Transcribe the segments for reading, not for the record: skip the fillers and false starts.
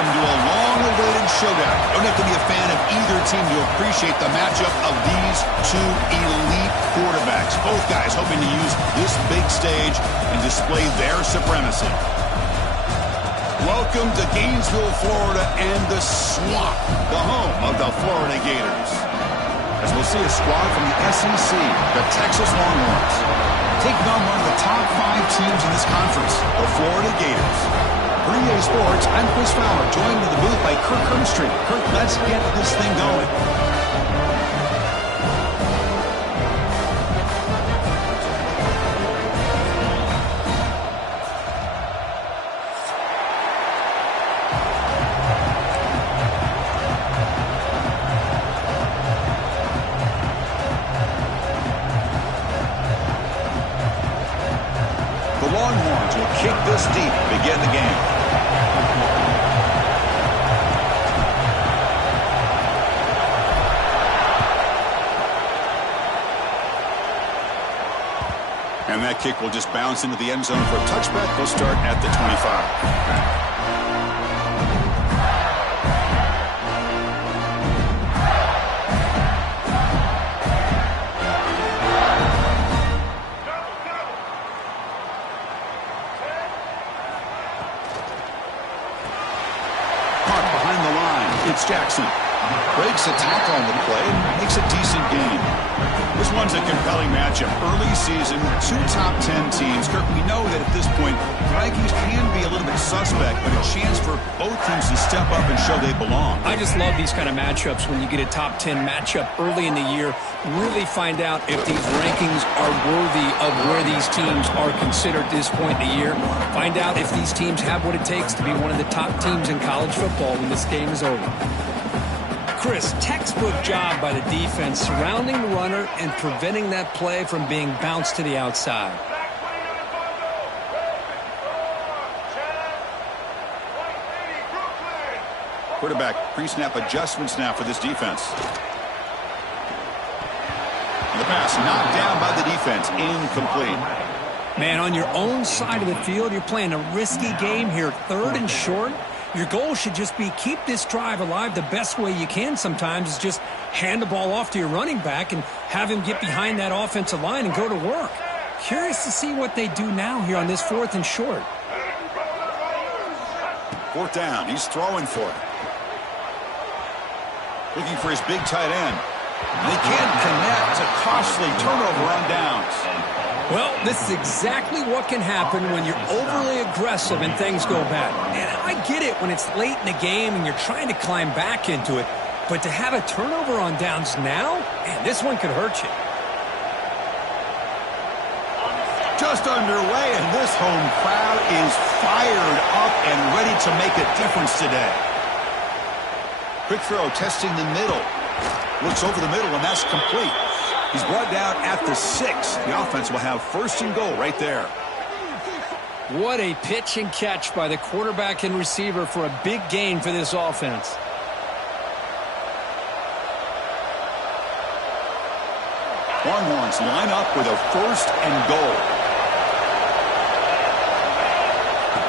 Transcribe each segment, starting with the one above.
welcome to a long-awaited showdown. You don't have to be a fan of either team to appreciate the matchup of these two elite quarterbacks. Both guys hoping to use this big stage and display their supremacy. Welcome to Gainesville, Florida, and the Swamp, the home of the Florida Gators. As we'll see a squad from the SEC, the Texas Longhorns, taking on one of the top 5 teams in this conference, the Florida Gators. For EA Sports, I'm Chris Fowler, joined in the booth by Kirk Hermstreet. Kirk, let's get this thing going. The Longhorns will kick this deep to begin the game. And that kick will just bounce into the end zone for a touchback. We'll start at the 25. It's Jackson. Breaks a tackle on the play and makes a decent gain. This one's a compelling matchup. Early season, 2 top 10 teams. Kirk, we know that at this point, the Vikings can be a little bit suspect, but a chance for both teams to step up and show they belong. I just love these kind of matchups when you get a top 10 matchup early in the year. Really find out if these rankings are worthy of where these teams are considered at this point in the year. Find out if these teams have what it takes to be one of the top teams in college football when this game is over. Chris, textbook job by the defense surrounding the runner and preventing that play from being bounced to the outside. Quarterback pre-snap adjustments now for this defense. And the pass knocked down by the defense, incomplete. Man, on your own side of the field, you're playing a risky game here, 3rd and short. Your goal should just be keep this drive alive the best way you can sometimes is just hand the ball off to your running back and have him get behind that offensive line and go to work. Curious to see what they do now here on this 4th and short. 4th down. He's throwing for it. Looking for his big tight end. They can't connect. It's a costly turnover on downs. Well, this is exactly what can happen when you're overly aggressive and things go bad. And I get it when it's late in the game and you're trying to climb back into it. But to have a turnover on downs now, man, this one could hurt you. Just underway, and this home crowd is fired up and ready to make a difference today. Quick throw, testing the middle. Looks over the middle, and that's complete. He's brought down at the 6. The offense will have 1st and goal right there. What a pitch and catch by the quarterback and receiver for a big gain for this offense. Longhorns line up with a 1st and goal.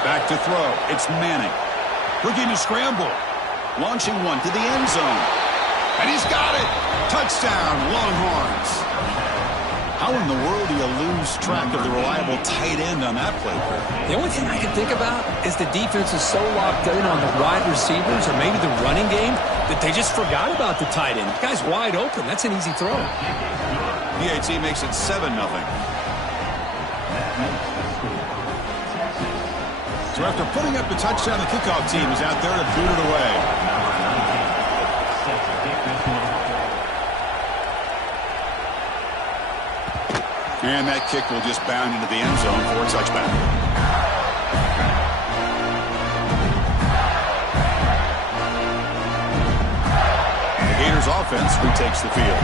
Back to throw. It's Manning. Looking to scramble. Launching one to the end zone. And he's got it. Touchdown, Longhorns. How in the world do you lose track of the reliable tight end on that play, Kirk? The only thing I can think about is the defense is so locked in on the wide receivers or maybe the running game that they just forgot about the tight end. The guy's wide open. That's an easy throw. PAT makes it 7-0. So after putting up the touchdown, the kickoff team is out there to boot it away. And that kick will just bound into the end zone for a touchback. The Gators offense retakes the field.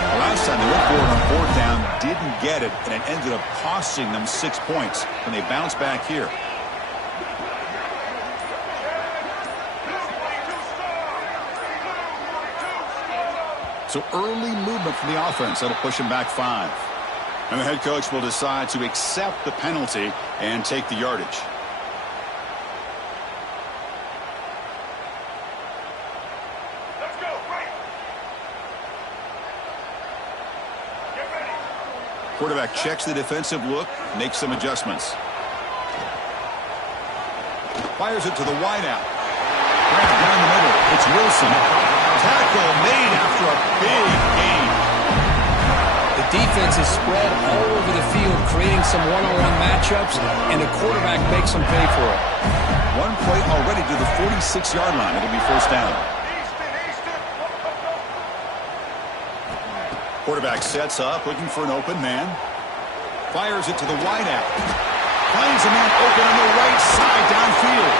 The last time they went for it on 4th down, didn't get it, and it ended up costing them 6 points when they bounce back here. So early movement from the offense. That'll push him back 5. And the head coach will decide to accept the penalty and take the yardage. Quarterback checks the defensive look, makes some adjustments. Fires it to the wideout. Grab down the middle. It's Wilson. Tackle made after a big gain. The defense is spread all over the field, creating some one-on-one matchups, and the quarterback makes them pay for it. One play already to the 46-yard line. It'll be first down. Quarterback sets up, looking for an open man. Fires it to the wideout. Finds a man open on the right side downfield.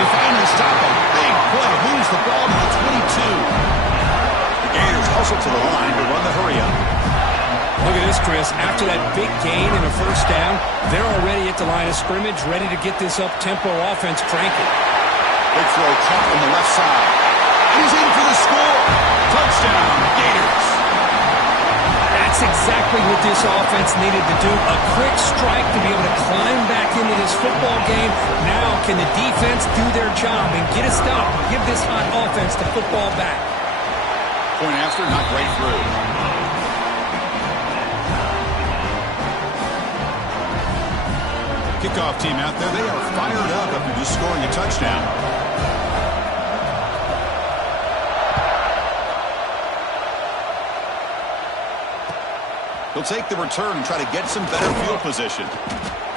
They finally stop a big play. Moves the ball to the 22. The Gators hustle to the line to run the hurry-up. Look at this, Chris. After that big gain and a first down, they're already at the line of scrimmage, ready to get this up-tempo offense cranking. Big throw caught on the left side. He's in for the score. Touchdown, Gators. That's exactly what this offense needed to do. A quick strike to be able to climb back into this football game. Now can the defense do their job and get a stop and give this hot offense the football back? Point after, not great through. Kickoff team out there, they are fired up after just scoring a touchdown. He'll take the return and try to get some better field position.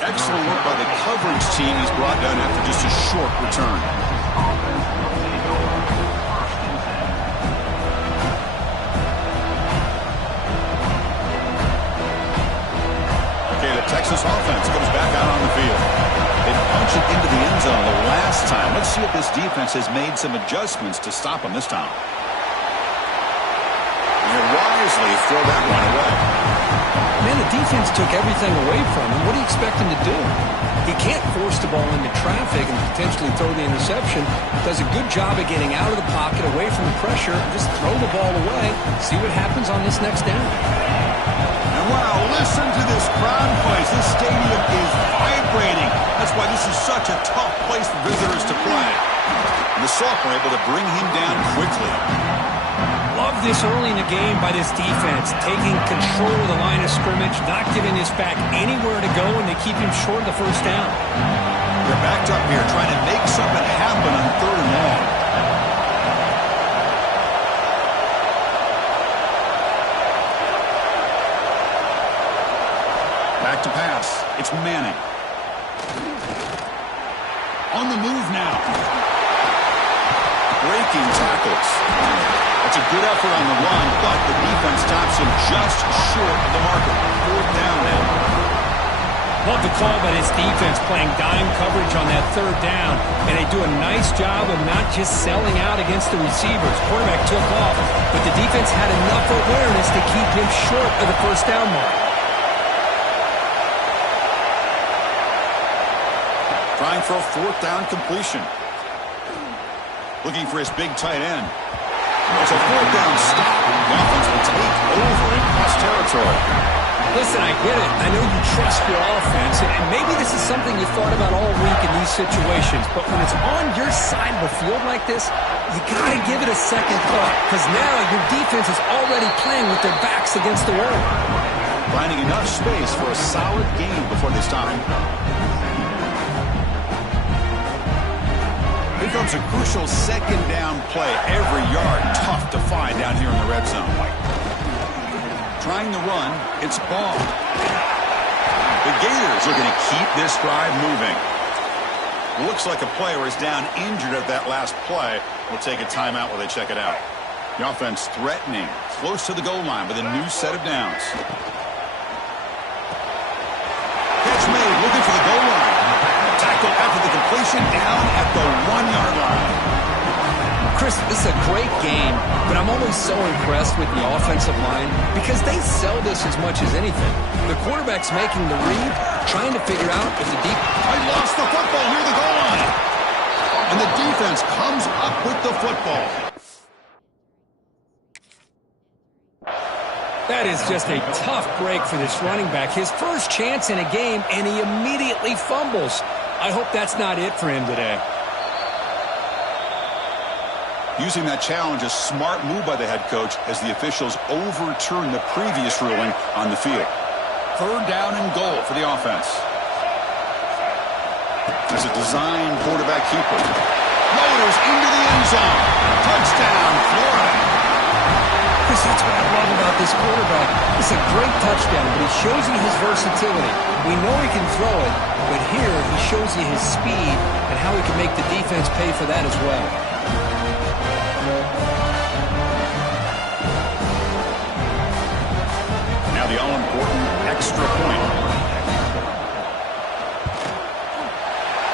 Excellent work by the coverage team he's brought down after just a short return. Okay, the Texas offense comes back out on the field. They punch it into the end zone the last time. Let's see if this defense has made some adjustments to stop them this time. They wisely throw that one away. Man, the defense took everything away from him. What do you expect him to do? He can't force the ball into traffic and potentially throw the interception. Does a good job of getting out of the pocket, away from the pressure, and just throw the ball away. See what happens on this next down. And wow, listen to this crowd place. This stadium is vibrating. That's why this is such a tough place for visitors to play. And the Soft were able to bring him down quickly. Love this early in the game by this defense, taking control of the line of scrimmage, not giving this back anywhere to go, and they keep him short of the first down. They're backed up here trying to make something happen on 3rd and long. Back to pass. It's Manning. On the move now. Breaking tackles. That's a good effort on the run, but the defense stops him just short of the marker. 4th down now. Love the call by this defense, playing dime coverage on that 3rd down, and they do a nice job of not just selling out against the receivers. Quarterback took off, but the defense had enough awareness to keep him short of the first down mark. Trying for a 4th down completion. Looking for his big tight end. It's a 4th down stop. The offense will take over in cross territory. Listen, I get it. I know you trust your offense, and maybe this is something you thought about all week in these situations, but when it's on your side of the field like this, you got to give it a second thought, because now your defense is already playing with their backs against the wall. Finding enough space for a solid gain before they stop him. Here comes a crucial 2nd down play. Every yard tough to find down here in the red zone. Trying the run, it's Ball. The Gators looking to keep this drive moving. Looks like a player is down injured at that last play. We'll take a timeout while they check it out. The offense threatening, close to the goal line with a new set of downs. Catch made, looking for the goal line. Tackle after the completion, down at the 1-yard line. Chris, this is a great game, but I'm always so impressed with the offensive line because they sell this as much as anything. The quarterback's making the read, trying to figure out if the deep... I lost the football near the goal line. And the defense comes up with the football. That is just a tough break for this running back. His first chance in a game, and he immediately fumbles. I hope that's not it for him today. Using that challenge, a smart move by the head coach as the officials overturn the previous ruling on the field. third down and goal for the offense. There's a design quarterback keeper. Motors into the end zone. Touchdown, Florida. Chris, that's what I love about this quarterback. It's a great touchdown, but he shows you his versatility. We know he can throw it, but here he shows you his speed and how he can make the defense pay for that as well. Now the all-important extra point.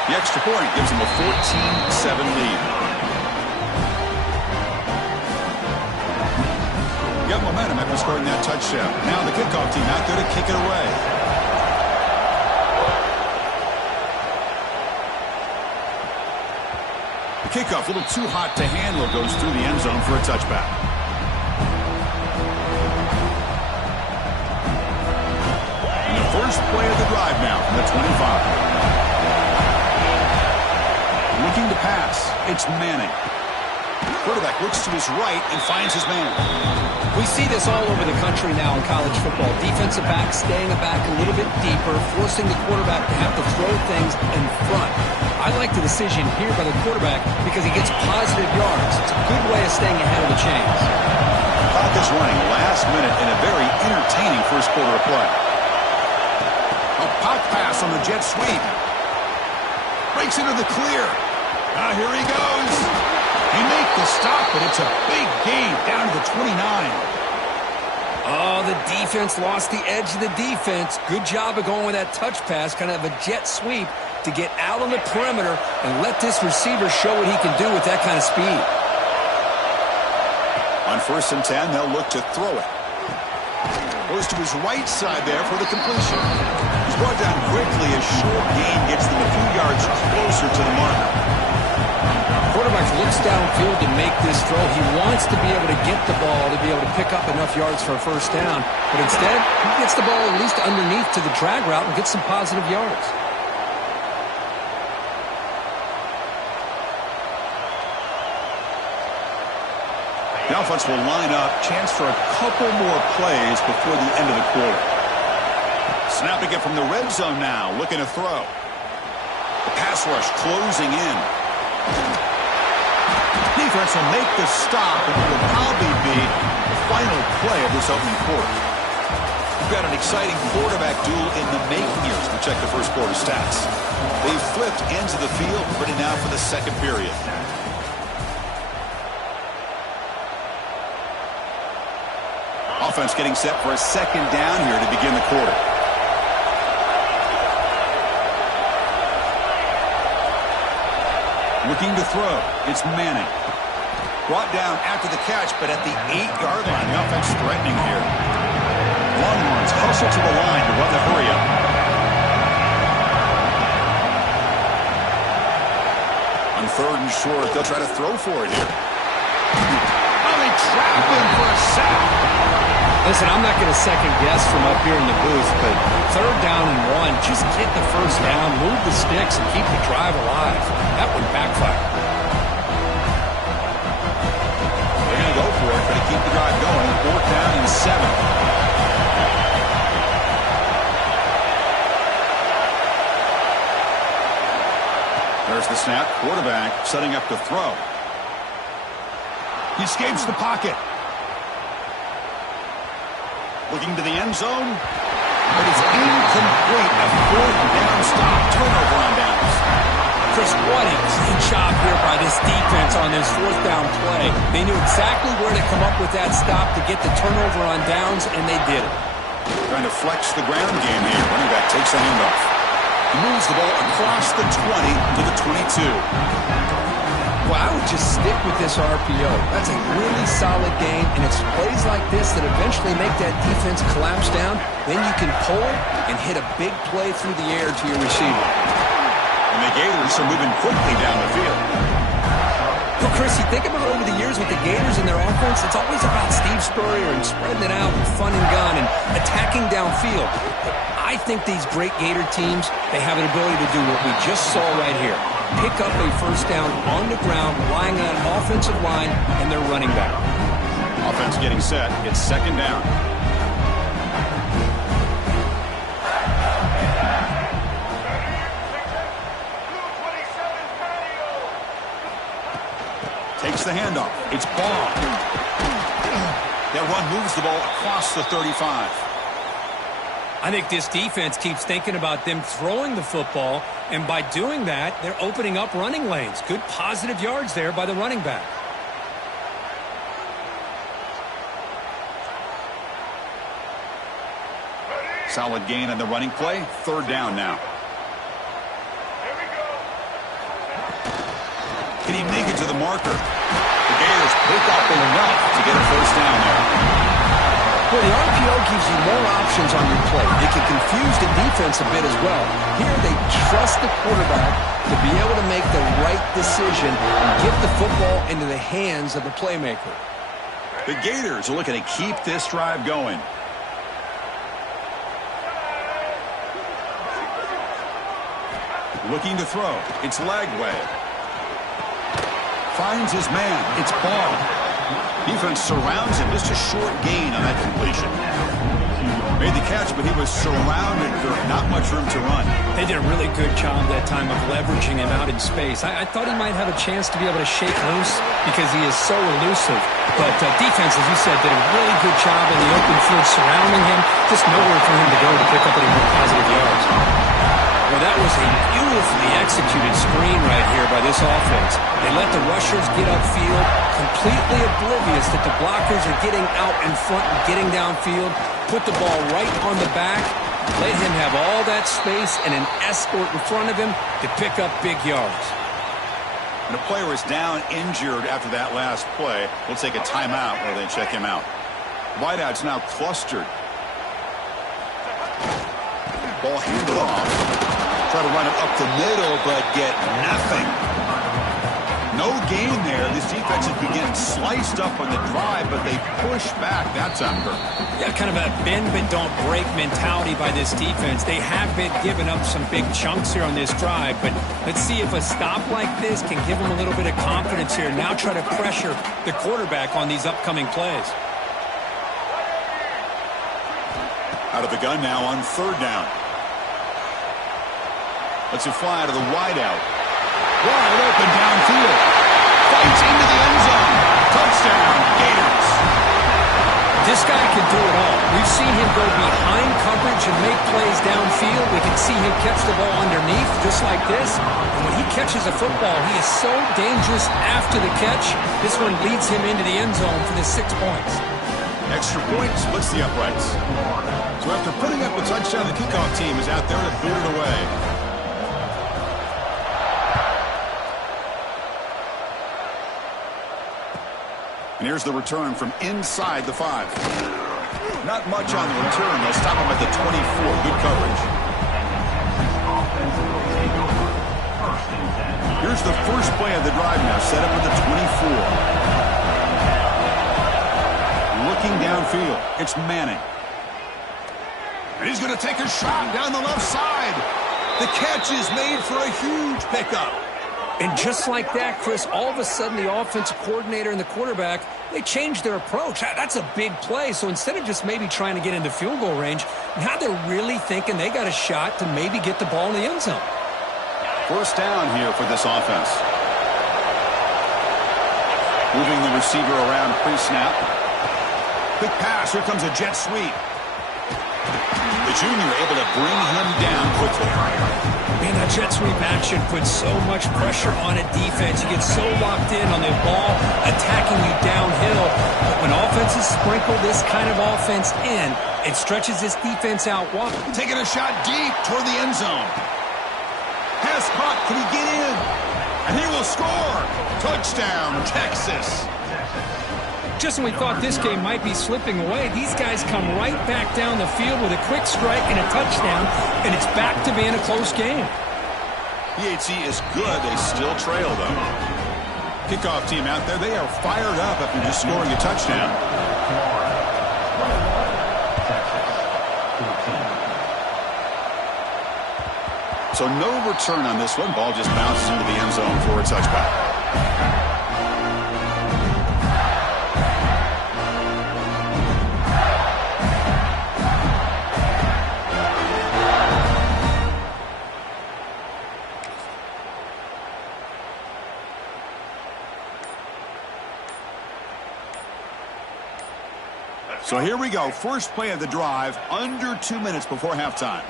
The extra point gives them a 14-7 lead. Got momentum after scoring that touchdown. Now the kickoff team out there to kick it away. The kickoff a little too hot to handle, goes through the end zone for a touchback. And the first play of the drive now from the 25. Looking to pass. It's Manning. Quarterback looks to his right and finds his man. We see this all over the country now in college football. Defensive backs staying back a little bit deeper, forcing the quarterback to have to throw things in front. I like the decision here by the quarterback because he gets positive yards. It's a good way of staying ahead of the chains. Clock is running last minute in a very entertaining first quarter of play. A pop pass on the jet sweep. Breaks into the clear. Now here he goes. He makes the stop, but it's a big gain down to the 29. Oh, the defense lost the edge of the defense. Good job of going with that touch pass, kind of a jet sweep to get out on the perimeter and let this receiver show what he can do with that kind of speed. On 1st and 10, they'll look to throw it. Goes to his right side there for the completion. He's brought down quickly. A short gain gets them a few yards closer to the marker. Quarterback looks downfield to make this throw. He wants to be able to get the ball to be able to pick up enough yards for a first down. But instead, he gets the ball at least underneath to the drag route and gets some positive yards. The offense will line up. Chance for a couple more plays before the end of the quarter. Snapping it from the red zone now. Looking to throw. The pass rush closing in. Defense will make the stop, and it will probably be the final play of this opening quarter. We've got an exciting quarterback duel in the making here as we check the first quarter stats. They've flipped ends of the field, ready now for the second period. Offense getting set for a second down here to begin the quarter. Looking to throw. It's Manning. Brought down after the catch, but at the 8-yard line. The offense threatening here. Longhorns hustle to the line to run the hurry-up. On 3rd and short, they'll try to throw for it here. Oh, they trap him for a sack. Listen, I'm not going to second guess from up here in the booth, but 3rd down and 1, just get the first down, move the sticks, and keep the drive alive. That would backfire. They're going to go for it, but to keep the drive going, 4th down and 7. There's the snap. Quarterback setting up to throw. He escapes the pocket. Looking to the end zone, but it's incomplete. A 4th down stop. Turnover on downs. Chris, what a great job here by this defense on this 4th down play. They knew exactly where to come up with that stop to get the turnover on downs, and they did it. Trying to flex the ground game here. Running back takes a handoff. He moves the ball across the 20 to the 22. Well, I would just stick with this RPO. That's a really solid game, and it's plays like this that eventually make that defense collapse down. Then you can pull and hit a big play through the air to your receiver. And the Gators are moving quickly down the field. Well, Chris, you think about over the years with the Gators and their offense, it's always about Steve Spurrier and spreading it out and fun and gun and attacking downfield. But I think these great Gator teams, they have an ability to do what we just saw right here. Pick up a first down on the ground, relying on an offensive line and their running back. Offense getting set. It's 2nd down. fakes the handoff. It's Ball. That run moves the ball across the 35. I think this defense keeps thinking about them throwing the football, and by doing that, they're opening up running lanes. Good positive yards there by the running back. Solid gain on the running play. Third down now. Can he make it to the marker? The Gators pick up enough to get a first down there. Well, the RPO gives you more options on your play. It can confuse the defense a bit as well. Here they trust the quarterback to be able to make the right decision and get the football into the hands of the playmaker. The Gators are looking to keep this drive going. Looking to throw. It's Lagway. Finds his man. It's Ball. Defense surrounds him. Just a short gain on that completion. Made the catch, but he was surrounded. There not much room to run. They did a really good job that time of leveraging him out in space. I thought he might have a chance to be able to shake loose because he is so elusive. But defense, as you said, did a really good job in the open field surrounding him. Just nowhere for him to go to pick up any more positive yards. Well, that was a beautifully executed screen right here by this offense. They let the rushers get upfield, completely oblivious that the blockers are getting out in front and getting downfield, put the ball right on the back, let him have all that space and an escort in front of him to pick up big yards. And the player is down injured after that last play. We'll take a timeout while they check him out. Wideout's now clustered. Ball handed off. Try to run it up the middle, but get nothing. No gain there. This defense has been getting sliced up on the drive, but they push back that time. Yeah, kind of a bend but don't break mentality by this defense. They have been giving up some big chunks here on this drive, but let's see if a stop like this can give them a little bit of confidence here. Now try to pressure the quarterback on these upcoming plays. Out of the gun now on third down. Let's it fly out of the wideout. Wide open downfield. Fights into the end zone. Touchdown, Gators. This guy can do it all. We've seen him go behind coverage and make plays downfield. We can see him catch the ball underneath, just like this. And when he catches a football, he is so dangerous after the catch. This one leads him into the end zone for the 6 points. Extra point splits the uprights. So after putting up a touchdown, the kickoff team is out there to boot it away. And here's the return from inside the 5. Not much on the return. They'll stop him at the 24. Good coverage. Here's the first play of the drive now. Set up at the 24. Looking downfield. It's Manning. And he's going to take a shot down the left side. The catch is made for a huge pickup. And just like that, Chris, all of a sudden the offensive coordinator and the quarterback, they changed their approach. That's a big play. So instead of just maybe trying to get into field goal range, now they're really thinking they got a shot to maybe get the ball in the end zone. First down here for this offense. Moving the receiver around pre-snap. Quick pass. Here comes a jet sweep. The junior able to bring him down quickly. Man, that jet sweep action puts so much pressure on a defense. You get so locked in on the ball attacking you downhill. But when offenses sprinkle this kind of offense in, it stretches this defense out wide. Taking a shot deep toward the end zone. Pass caught. Can he get in? And he will score. Touchdown, Texas. Just when we thought this game might be slipping away, these guys come right back down the field with a quick strike and a touchdown, and it's back to being a close game. EHC is good. They still trail, though. Kickoff team out there, they are fired up after just scoring a touchdown. So no return on this one. Ball just bounces into the end zone for a touchback. So here we go. First play of the drive, under 2 minutes before halftime.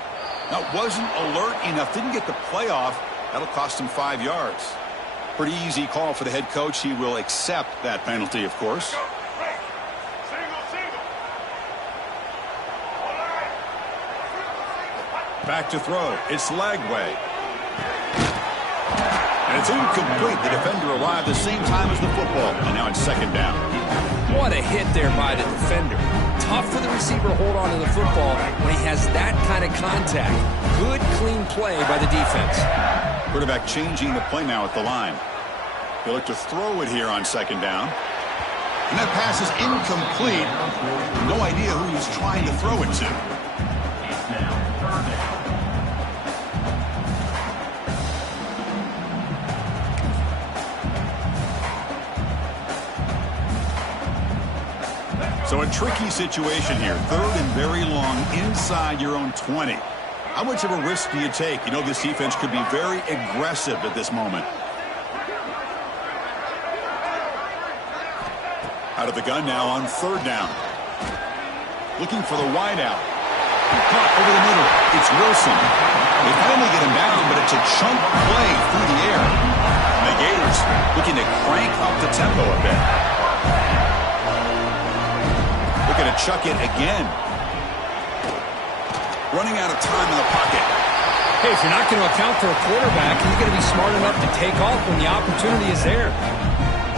Now, wasn't alert enough, didn't get the play off. That'll cost him 5 yards. Pretty easy call for the head coach. He will accept that penalty, of course. Back to throw. It's Lagway. And it's incomplete. The defender arrived the same time as the football. And now it's second down. What a hit there by the defender. Tough for the receiver to hold on to the football when he has that kind of contact. Good, clean play by the defense. Quarterback changing the play now at the line. He'll look to throw it here on second down. And that pass is incomplete. No idea who he's trying to throw it to. So a tricky situation here. Third and very long inside your own 20. How much of a risk do you take? You know this defense could be very aggressive at this moment. Out of the gun now on third down. Looking for the wideout. Caught over the middle. It's Wilson. They finally get him down, but it's a chunk play through the air. And the Gators looking to crank up the tempo a bit. Looking to chuck it again. Running out of time in the pocket. Hey, if you're not going to account for a quarterback, you're going to be smart enough to take off when the opportunity is there.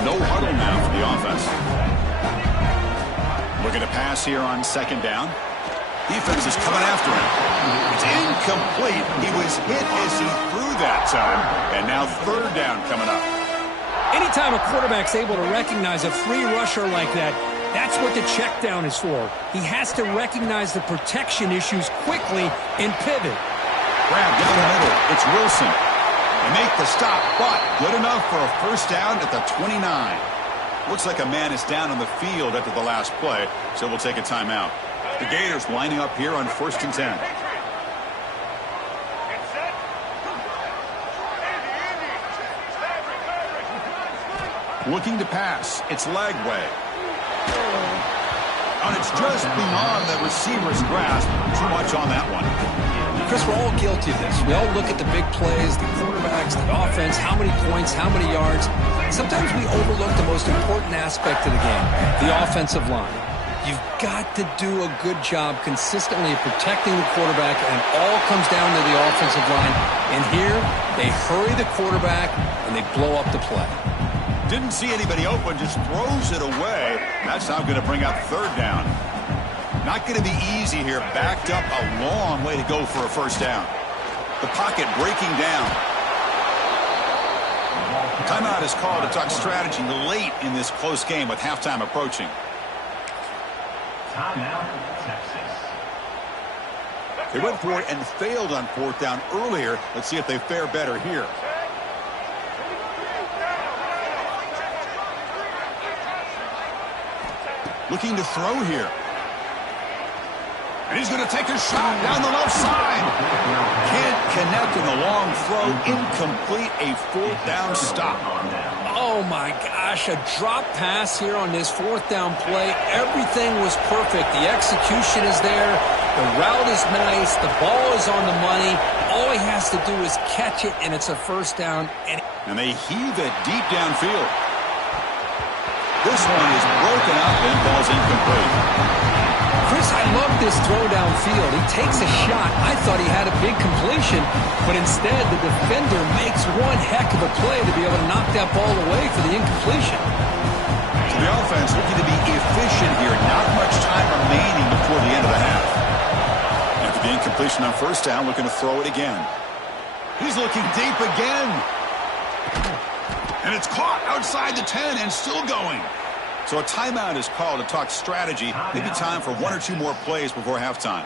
No huddle now for the offense. Looking to pass here on second down. Defense is coming after him. It's incomplete. He was hit as he threw that time. And now third down coming up. Anytime a quarterback's able to recognize a free rusher like that, that's what the check down is for. He has to recognize the protection issues quickly and pivot. Grab down the middle. It's Wilson. They make the stop, but good enough for a first down at the 29. Looks like a man is down on the field after the last play, so we'll take a timeout. The Gators lining up here on 1st and 10. Looking to pass. It's Lagway. And it's just beyond the receiver's grasp. Too much on that one. Chris, we're all guilty of this. We all look at the big plays, the quarterbacks, the offense, how many points, how many yards. Sometimes we overlook the most important aspect of the game, the offensive line. You've got to do a good job consistently of protecting the quarterback, and it all comes down to the offensive line. And here, they hurry the quarterback, and they blow up the play. Didn't see anybody open, just throws it away. That's now going to bring up third down. Not going to be easy here. Backed up a long way to go for a first down. The pocket breaking down. Timeout is called to talk strategy late in this close game with halftime approaching. Timeout, Texas. They went for it and failed on fourth down earlier. Let's see if they fare better here. Looking to throw here. And he's going to take a shot down the left side. Can't connect in the long throw. Incomplete. A fourth down stop. Oh, my gosh. A drop pass here on this fourth down play. Everything was perfect. The execution is there. The route is nice. The ball is on the money. All he has to do is catch it, and it's a first down. And they heave it deep downfield. This one is broken up and falls incomplete. Chris, I love this throw downfield. He takes a shot. I thought he had a big completion, but instead the defender makes one heck of a play to be able to knock that ball away for the incompletion. So the offense looking to be efficient here. Not much time remaining before the end of the half. After the incompletion on first down, looking to throw it again. He's looking deep again. And it's caught outside the 10 and still going. So a timeout is called to talk strategy. Maybe time for one or two more plays before halftime.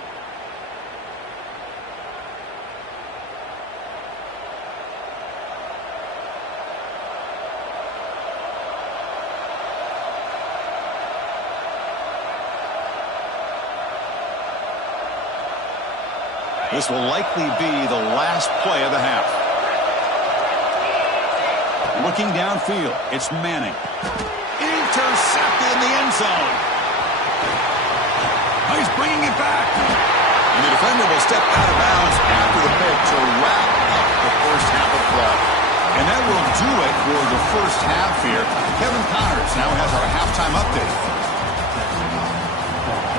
This will likely be the last play of the half. Looking downfield, it's Manning. Intercepted in the end zone. defender will step out of bounds after the pick to wrap up the first half of play. And that will do it for the first half here. Kevin Connors now has our halftime update.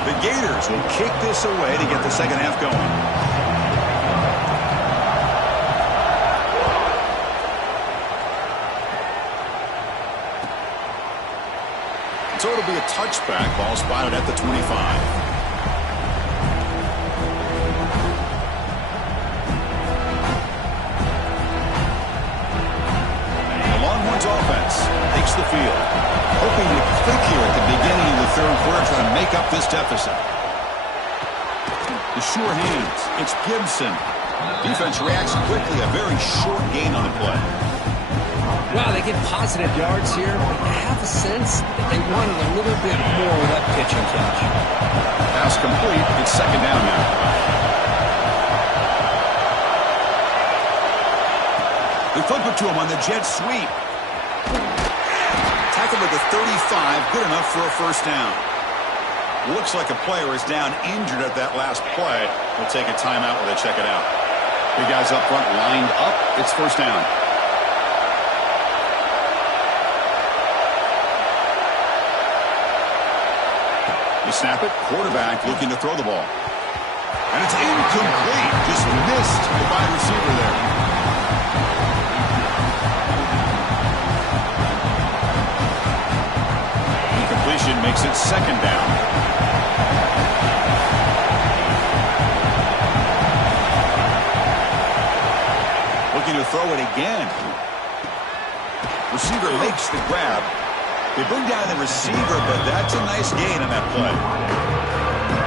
The Gators will kick this away to get the second half going. So it'll be a touchback. Ball spotted at the 25. Offense takes the field, hoping to click here at the beginning of the third quarter, trying to make up this deficit. The sure hands. It's Gibson. Defense reacts quickly. A very short gain on the play. Wow, they get positive yards here, but I have a sense that they wanted a little bit more with that pitch and catch. Pass complete. It's second down now. They flip it to him on the jet sweep. Tackled at the 35, good enough for a first down. Looks like a player is down injured at that last play. We'll take a timeout while they check it out. Big guys up front lined up. It's first down. You snap it, quarterback looking to throw the ball. And it's incomplete. Just missed the wide receiver there. Makes it second down. Looking to throw it again. Receiver makes the grab. They bring down the receiver, but that's a nice gain on that play.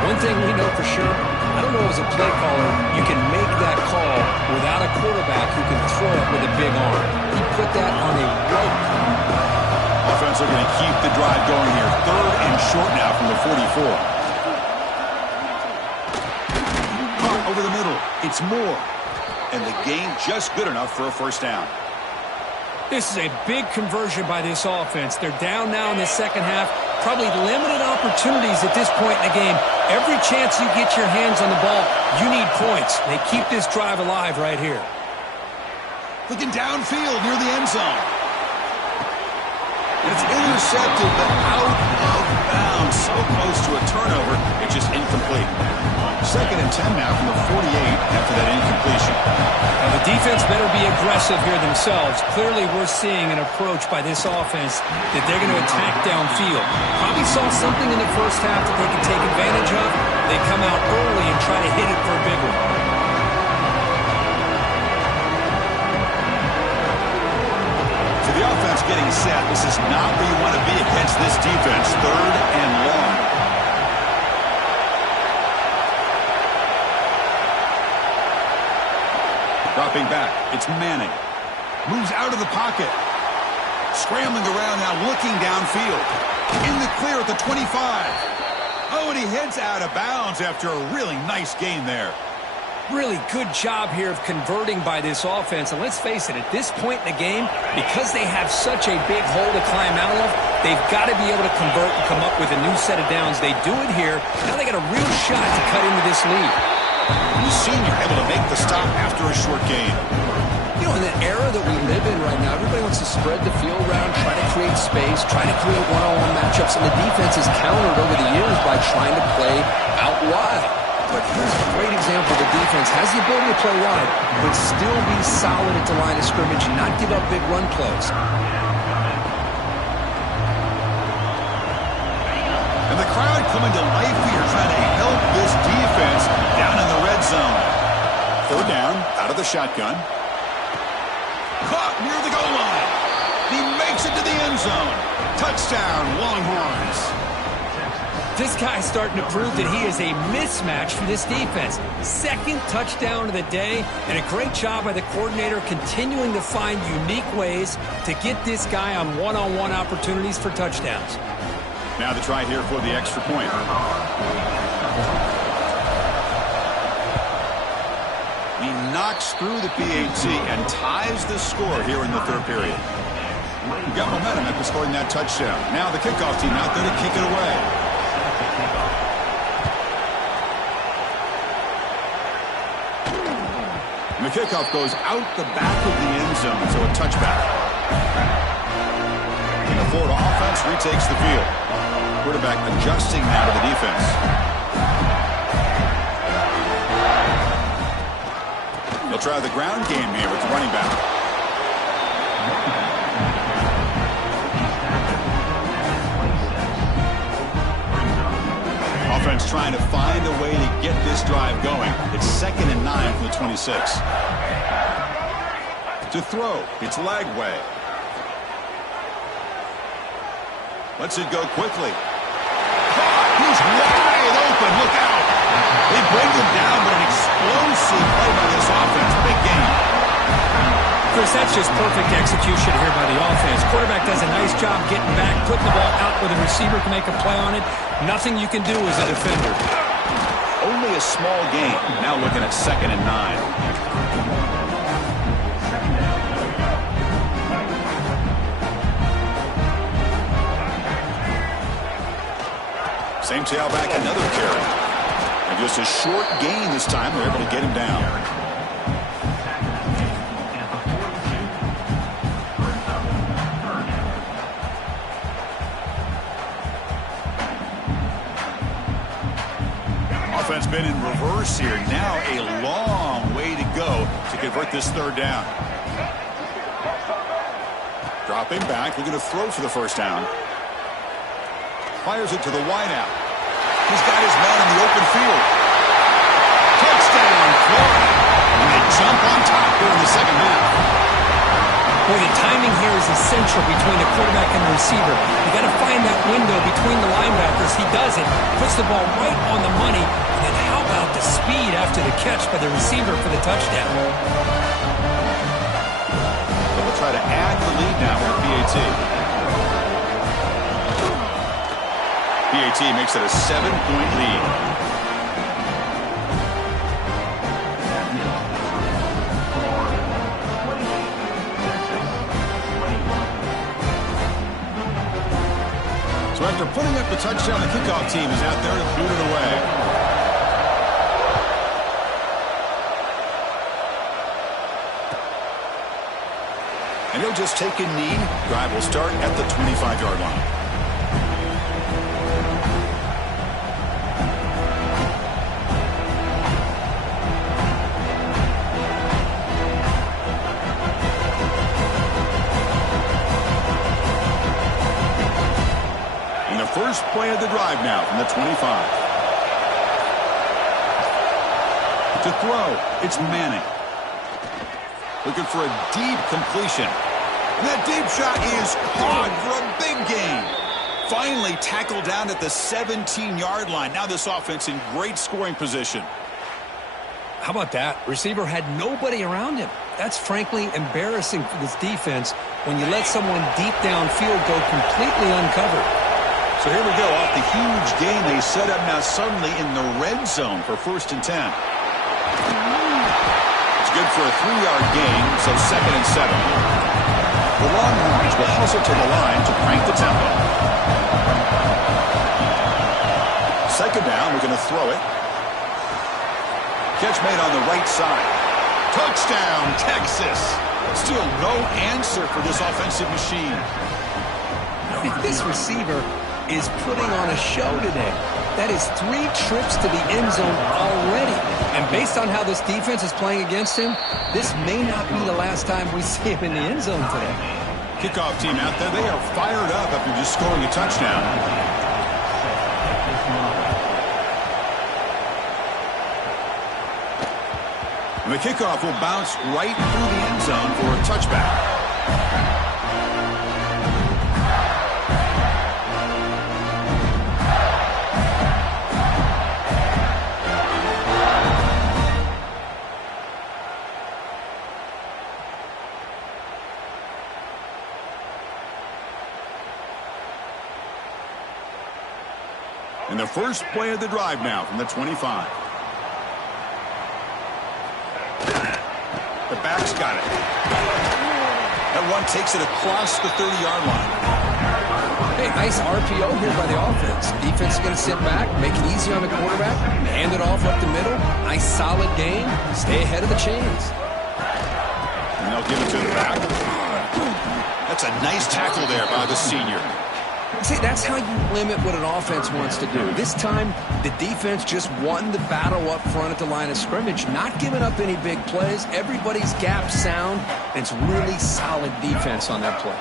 One thing we know for sure, I don't know as a play caller, you can make that call without a quarterback who can throw it with a big arm. He put that on a rope. Offense looking to keep the drive going here. Third and short now from the 44. Caught over the middle. It's Moore. And the gain just good enough for a first down. This is a big conversion by this offense. They're down now in the second half. Probably limited opportunities at this point in the game. Every chance you get your hands on the ball, you need points. They keep this drive alive right here. Looking downfield near the end zone. And it's intercepted, but out of bounds. So close to a turnover, it's just incomplete. Second and 10 now from the 48 after that incompletion. Now the defense better be aggressive here themselves. Clearly we're seeing an approach by this offense that they're going to attack downfield. Probably saw something in the first half that they can take advantage of. They come out early and try to hit it for a big one. The offense getting set. This is not where you want to be against this defense. Third and long. Dropping back. It's Manning. Moves out of the pocket. Scrambling around now, looking downfield. In the clear at the 25. Oh, and he heads out of bounds after a really nice gain there. Really good job here of converting by this offense. And let's face it, at this point in the game, because they have such a big hole to climb out of, they've got to be able to convert and come up with a new set of downs. They do it here. Now they got a real shot to cut into this lead. The senior able to make the stop after a short gain. You know, in the era that we live in right now, everybody wants to spread the field around, try to create space, try to create one-on-one matchups, and the defense has countered over the years by trying to play out wide. But here's a great example. The defense has the ability to play wide, but still be solid at the line of scrimmage and not give up big run plays. And the crowd coming to life here, trying to help this defense down in the red zone. Third down, out of the shotgun. Caught near the goal line. He makes it to the end zone. Touchdown, Longhorns. This guy's starting to prove that he is a mismatch for this defense. Second touchdown of the day, and a great job by the coordinator continuing to find unique ways to get this guy on one-on-one opportunities for touchdowns. Now the try here for the extra point. He knocks through the PAT and ties the score here in the third period. We got momentum after scoring that touchdown. Now the kickoff team out there to kick it away. the kickoff goes out the back of the end zone, so a touchback. And the Florida offense retakes the field. Quarterback adjusting now to the defense. They'll try the ground game here with the running back. Offense trying to find a way to get this drive going. It's 2nd and 9 from the 26. To throw, it's Lagway. Lets it go quickly. Caught! He's wide open. Look out! They bring him down, but an explosive play by this offense. Big game. Chris, that's just perfect execution here by the offense. Quarterback does a nice job getting back, putting the ball out where the receiver can make a play on it. Nothing you can do as a defender. Only a small gain. Now looking at 2nd and 9. Same tailback, another carry. And just a short gain this time. They're able to get him down. Offense been in reverse here. Now a long way to go to convert this 3rd down. Dropping back, looking to throw for the 1st down. Fires it to the wideout. He's got his man in the open field. Touchdown, Florida. And they jump on top here in the 2nd half. Boy, the timing here is essential between the quarterback and the receiver. You got to find that window between the linebackers. He does it, puts the ball right on the money, and then how about the speed after the catch by the receiver for the touchdown? They'll try to add the lead now with PAT. PAT makes it a 7-point lead. So after putting up the touchdown, the kickoff team is out there to boot it away. And he'll just take a knee. Drive will start at the 25-yard line. First play of the drive now from the 25. To throw, it's Manning. Looking for a deep completion. And that deep shot is caught for a big gain. Finally tackled down at the 17-yard line. Now this offense in great scoring position. How about that? Receiver had nobody around him. That's frankly embarrassing for this defense when you let someone deep downfield go completely uncovered. So here we go, off the huge gain they set up now suddenly in the red zone for 1st and 10. It's good for a 3-yard gain, so 2nd and 7. The Longhorns will hustle to the line to crank the tempo. 2nd down, we're going to throw it. Catch made on the right side. Touchdown, Texas. Still no answer for this offensive machine. This receiver is putting on a show today. That is 3 trips to the end zone already. And based on how this defense is playing against him, this may not be the last time we see him in the end zone today. Kickoff team out there, they are fired up after just scoring a touchdown. And the kickoff will bounce right through the end zone for a touchback. And the first play of the drive now from the 25. The back's got it. That one takes it across the 30-yard line. Hey, nice RPO here by the offense. Defense is going to sit back, make it easy on the quarterback, hand it off up the middle. Nice solid game. Stay ahead of the chains. And they'll give it to the back. That's a nice tackle there by the senior. See, that's how you limit what an offense wants to do. This time, the defense just won the battle up front at the line of scrimmage, not giving up any big plays. Everybody's gap sound, and it's really solid defense on that play.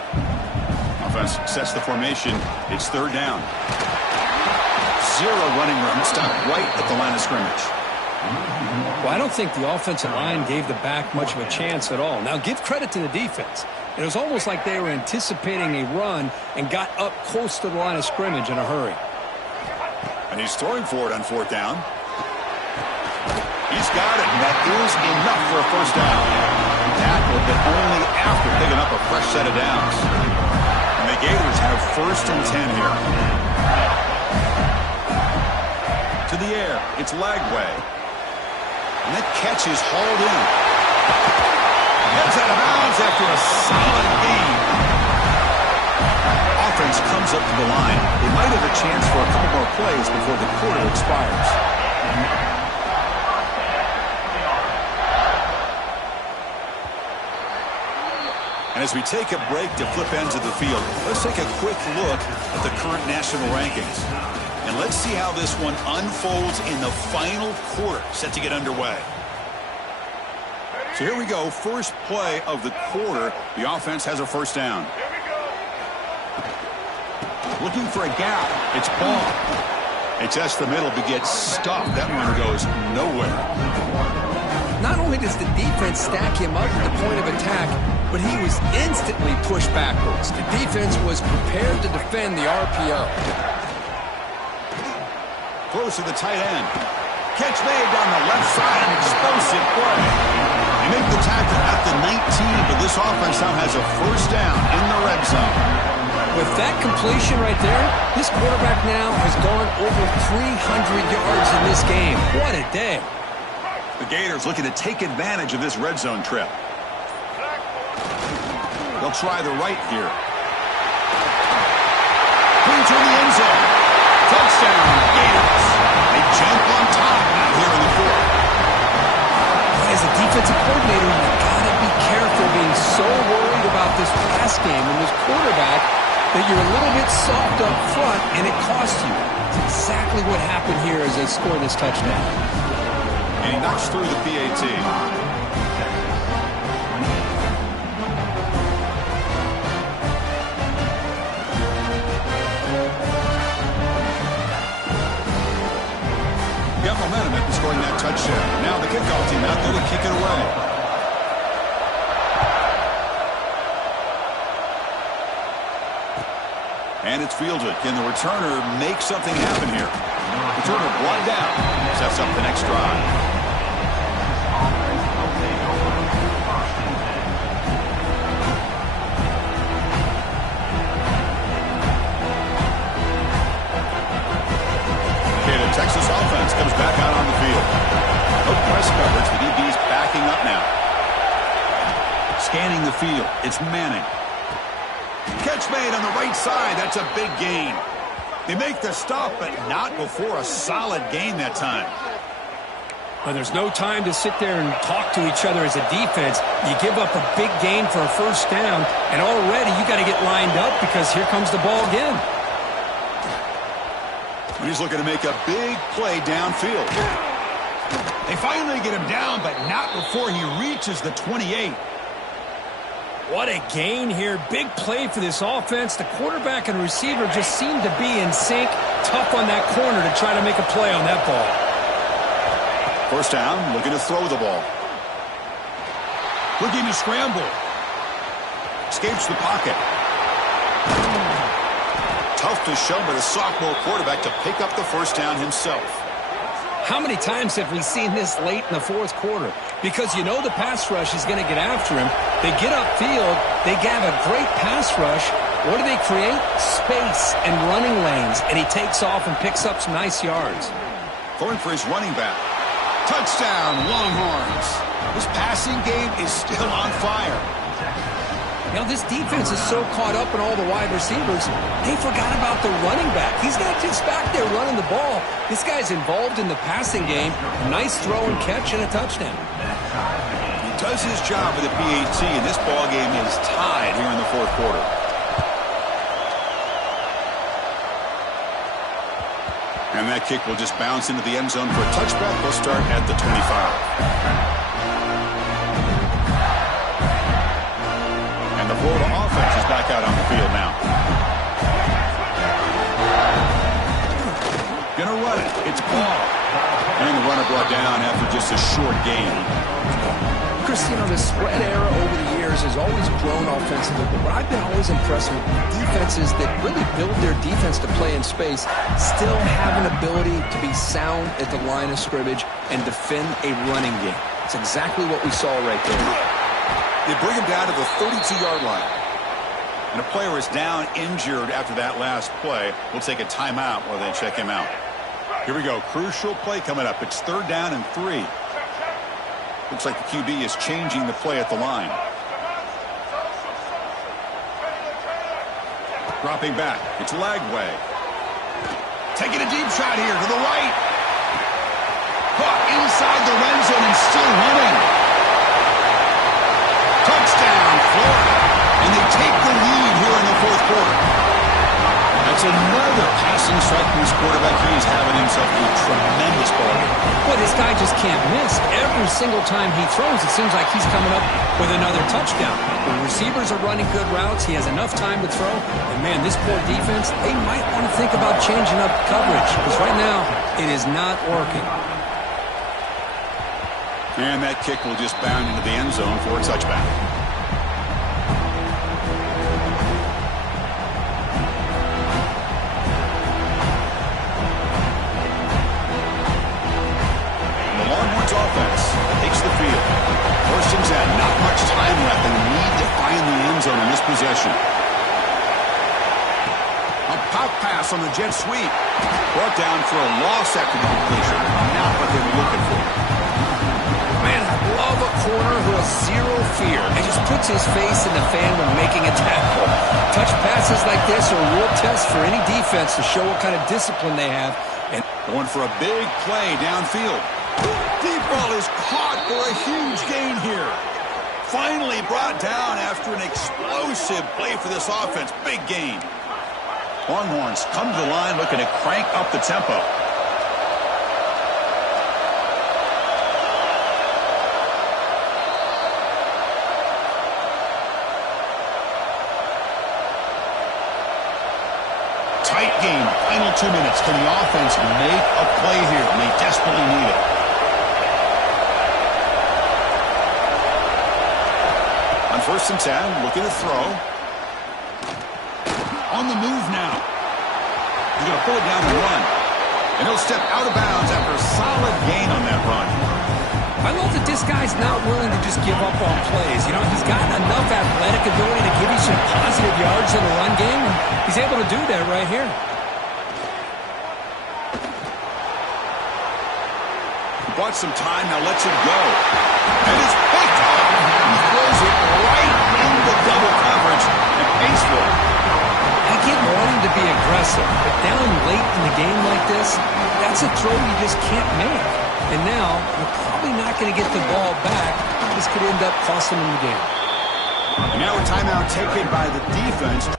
Offense sets the formation. It's third down. Zero running room. Stop right at the line of scrimmage. Well, I don't think the offensive line gave the back much of a chance at all. Now, give credit to the defense. It was almost like they were anticipating a run and got up close to the line of scrimmage in a hurry. And he's throwing for it on fourth down. He's got it, and that is enough for a first down. Tackled, but only after picking up a fresh set of downs. And the Gators have first and 10 here. To the air, it's Lagway. And that catch is hauled in. Gets out of bounds after a solid gain. Offense comes up to the line. They might have a chance for a couple more plays before the quarter expires. And as we take a break to flip ends of the field, let's take a quick look at the current national rankings. And let's see how this one unfolds in the final quarter, set to get underway. So here we go, first play of the quarter. The offense has a first down. Looking for a gap. It's ball. It tests the middle but gets stuffed. That one goes nowhere. Not only does the defense stack him up at the point of attack, but he was instantly pushed backwards. The defense was prepared to defend the RPO. Close to the tight end. Catch made down the left side, an explosive play. They make the tackle at the 19, but this offense now has a first down in the red zone. With that completion right there, this quarterback now has gone over 300 yards in this game. What a day. The Gators looking to take advantage of this red zone trip. They'll try the right here. Bring to the end zone. Touchdown, Gators. They jump on top out here in the fourth. As a defensive coordinator, you've got to be careful being so worried about this pass game and this quarterback that you're a little bit soft up front and it costs you. It's exactly what happened here as they score this touchdown. And he knocks through the PAT. Got momentum after scoring that touchdown. Now the kickoff team out there to kick it away. And it's fielded. Can the returner make something happen here? Returner brought down. Sets up the next drive. Texas offense comes back out on the field. No press coverage. The DB's backing up now. Scanning the field. It's Manning. Catch made on the right side. That's a big gain. They make the stop, but not before a solid gain that time. Well, there's no time to sit there and talk to each other as a defense. You give up a big gain for a first down, and already you got to get lined up because here comes the ball again. He's looking to make a big play downfield. They finally get him down, but not before he reaches the 28. What a gain here. Big play for this offense. The quarterback and receiver just seem to be in sync. Tough on that corner to try to make a play on that ball. First down, looking to throw the ball. Looking to scramble. Escapes the pocket. Tough to show by the sophomore quarterback to pick up the first down himself. How many times have we seen this late in the fourth quarter? Because you know the pass rush is going to get after him. They get upfield. They have a great pass rush. What do they create? Space and running lanes. And he takes off and picks up some nice yards. Going for his running back. Touchdown, Longhorns. This passing game is still on fire. You know, this defense is so caught up in all the wide receivers, they forgot about the running back. He's not just back there running the ball. This guy's involved in the passing game. A nice throw and catch and a touchdown. He does does his job with the PAT, and this ball game is tied here in the fourth quarter. And that kick will just bounce into the end zone for a touchback. We'll start at the 25. And the Florida offense is back out on the field now. Gonna run it. It's ball. And the runner brought down after just a short gain. Chris, you know, the spread era over the years has always grown offensively, but I've been always impressed with defenses that really build their defense to play in space, still have an ability to be sound at the line of scrimmage and defend a running game. It's exactly what we saw right there. They bring him down to the 32-yard line. And a player is down injured after that last play. We'll take a timeout while they check him out. Here we go. Crucial play coming up. It's 3rd down and 3. Looks like the QB is changing the play at the line. Dropping back. It's Lagway. Taking a deep shot here to the right. Caught inside the red zone and still running. Touchdown, Florida. And they take the lead here in the fourth quarter. That's another passing strike from this quarterback. He is having himself a tremendous ball game. Boy, this guy just can't miss. Every single time he throws, it seems like he's coming up with another touchdown. The receivers are running good routes. He has enough time to throw. And, man, this poor defense, they might want to think about changing up coverage because right now it is not working. And that kick will just bound into the end zone for a touchback. Offense takes the field. 1st and 10. Not much time left, and need to find the end zone in this possession. A pop pass on the jet sweep. Brought down for a loss after the completion. Not what they were looking for. Man, I love a corner who has zero fear and just puts his face in the fan when making a tackle. Touch passes like this are a real test for any defense to show what kind of discipline they have. And going for a big play downfield. Deep ball is caught for a huge gain here. Finally brought down after an explosive play for this offense. Big gain. Longhorns come to the line looking to crank up the tempo. Tight game. Final 2 minutes. Can the offense make a play here? And they desperately need it. On 1st and 10, looking to throw. On the move now. He's going to pull it down and run. And he'll step out of bounds after a solid gain on that run. I love that this guy's not willing to just give up on plays. You know, he's got enough athletic ability to give you some positive yards in the run game, and he's able to do that right here. He bought some time, now lets it go. And it's picked up. He throws it right into double coverage and pays for it. I get wanting to be aggressive, but down late in the game like this, that's a throw you just can't make. And now, you're probably not going to get the ball back. This could end up costing them the game. And now a timeout taken by the defense.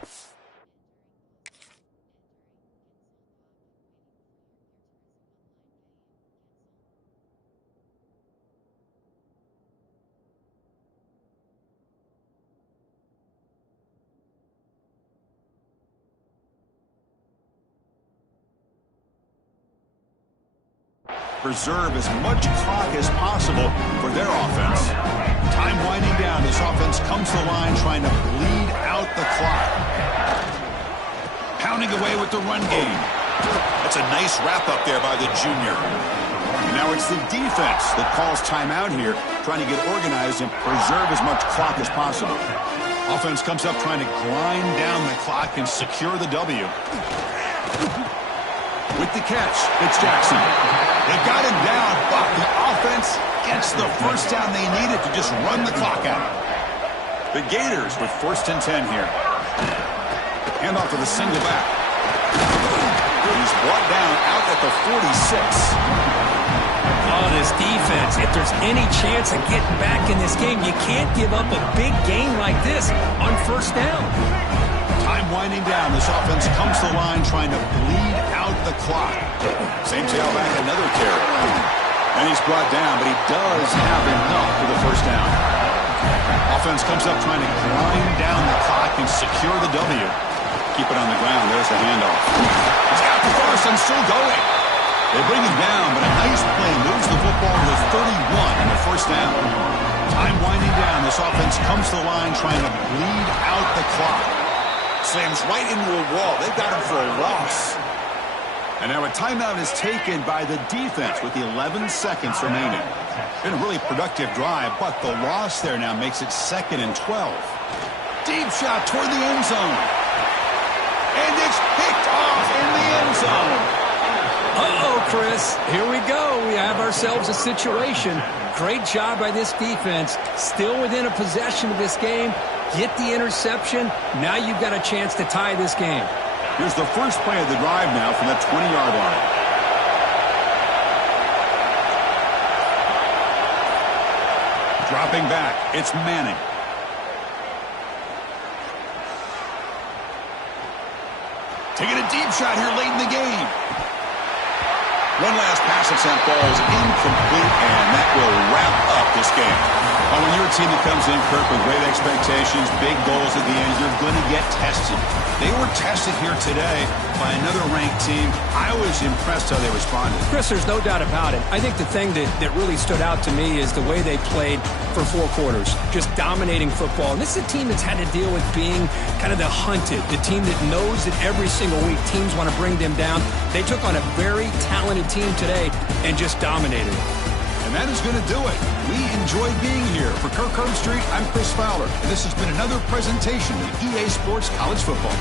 Preserve as much clock as possible for their offense. Time winding down. This offense comes to the line trying to bleed out the clock. Pounding away with the run game. That's a nice wrap-up there by the junior. And now it's the defense that calls timeout here, trying to get organized and preserve as much clock as possible. Offense comes up trying to grind down the clock and secure the W. With the catch, it's Jackson. They got him down, but the offense gets the first down they needed to just run the clock out. The Gators with 1st and 10 here. Hand off to the single back. He's brought down out at the 46. Oh, this defense, if there's any chance of getting back in this game, you can't give up a big game like this on first down. Time winding down. This offense comes to the line trying to bleed out the clock. Same tailback, another carry. And he's brought down, but he does have enough for the first down. Offense comes up trying to grind down the clock and secure the W. Keep it on the ground. There's the handoff. He's got the first and still going. They bring him down, but a nice play moves the football to the 31 and the first down. Time winding down. This offense comes to the line trying to bleed out the clock. Slams right into a wall. They've got him for a loss. And now a timeout is taken by the defense with the 11 seconds remaining. Been a really productive drive, but the loss there now makes it 2nd and 12. Deep shot toward the end zone. And it's picked off in the end zone. Uh-oh, Chris. Here we go. We have ourselves a situation. Great job by this defense. Still within a possession of this game. Get the interception. Now you've got a chance to tie this game. Here's the first play of the drive now from the 20-yard line. Dropping back. It's Manning. Taking a deep shot here late in the game. One last pass attempt falls incomplete, and that will wrap up this game. Well, when you're a team that comes in, Kirk, with great expectations, big goals at the end, you're going to get tested. They were tested here today by another ranked team. I was impressed how they responded. Chris, there's no doubt about it. I think the thing that really stood out to me is the way they played for 4 quarters, just dominating football. And this is a team that's had to deal with being kind of the hunted, the team that knows that every single week teams want to bring them down. They took on a very talented team today and just dominated. And that is going to do it. We enjoyed being here. For Kirk Herbstreit, I'm Chris Fowler, and this has been another presentation of EA Sports College Football.